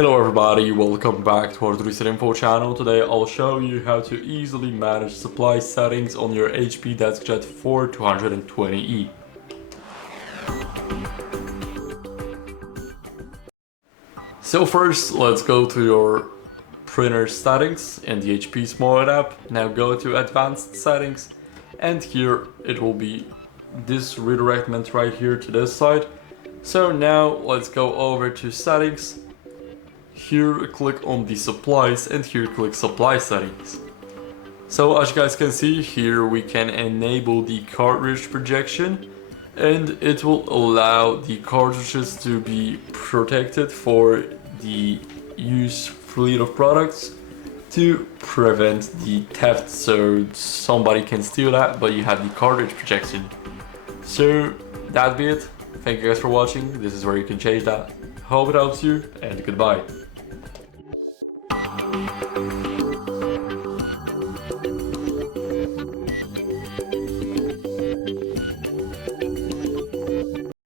Hello everybody, welcome back to our HardReset.Info channel. Today I'll show you how to easily manage supply settings on your HP DeskJet 4220e. So first, let's go to your printer settings in the HP Smart app. Now go to advanced settings, and here it will be this redirectment right here to this side. So now let's go over to settings. Here click on the supplies and here click supply settings. So as you guys can see, here we can enable the cartridge projection, and it will allow the cartridges to be protected for the used fleet of products to prevent the theft, so somebody can steal that but you have the cartridge protection. So that be it. Thank you guys for watching. This is where you can change that. Hope it helps you, and goodbye.